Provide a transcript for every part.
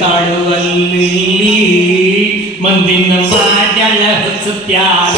ತಾಳುವಲ್ಲಿ ಮಂದಿನ ಮಾಡ್ಯಾಳ ಹುಚ್ಚುತ್ಯಾಳ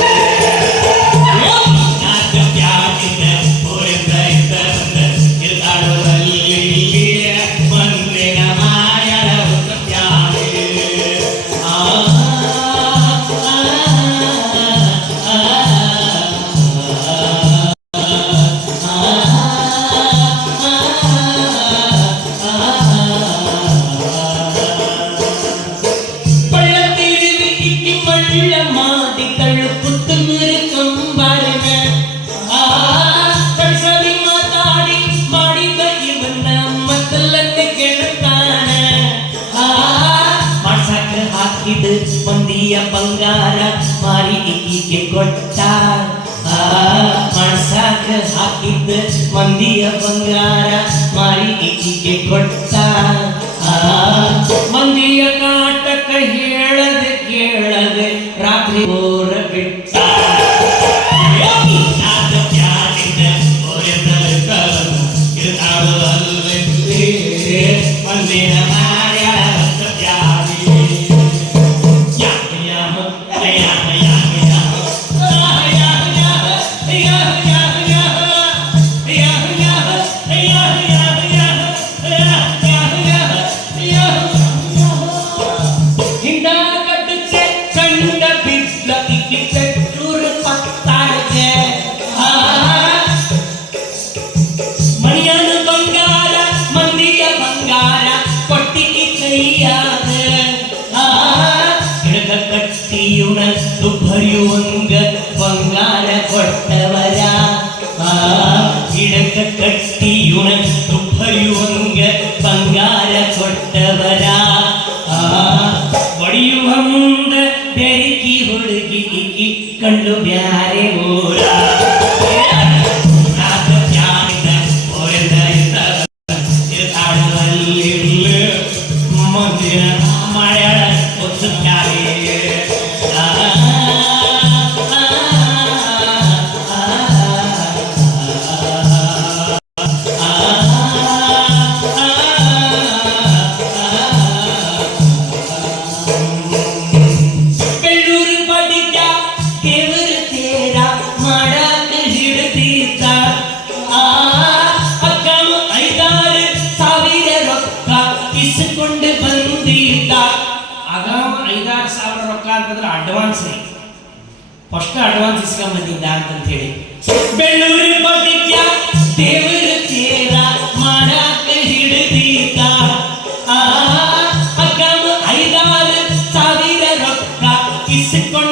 ಮಂದಿಯ ಬಂಗಾರ ಮಾರಿ ಈಕೆ ಕೊಟ್ಟ ಮಣಸಾಕ ಹಾಕಿದ್ದ ಮಂದಿಯ ಬಂಗಾರ ಮಾರಿ ಈಕೆ ಕೊಟ್ಟ ಮಂದಿಯ ಕಾಟಕ ಹೇಳದೆ ಕೇಳದೆ ರಾತ್ರಿ ಓರ ಬಿಟ್ಟ ಮಂದಿನ ಭರಿಯುವಂಗ ಬಂಗಾರ ಕೊಟ್ಟವರ ಗಿಡಕ ಕಟ್ಟಿಯುಣ ಭರಿಯುವಂಗ ಬಂಗಾರ ಕೊಟ್ಟವರ ಒಡೆಯುವ ಮುಂದ ಬೆರಕಿ ಹುಡುಗಿ ಇಕ್ಕಿ ಕಂಡು ಬ್ಯಾರೆ ಊರ ಮಂದಿರ ಮಾಡ್ಯಾಳ ಹೊಚ್ಚುತ್ತಾರೆ ಅಡ್ವಾನ್ಸ್ ರೀ ಫಸ್ಟ್ ಅಡ್ವಾನ್ಸ್ ಇಸ್ಕೊಂಬಂದಿದ್ದ ಅಂತ ಹೇಳಿ ಬೆಳ್ಳೂರಿ ಪಟ್ಟಿದ್ಯ ದೇವರ ತೇರ ಮಾಡಾಕ ಹಿಡಿದೀತ ಅಕ್ಕ 5,000 ರೊಕ್ಕ ಇಸ್ಕೊಂಡು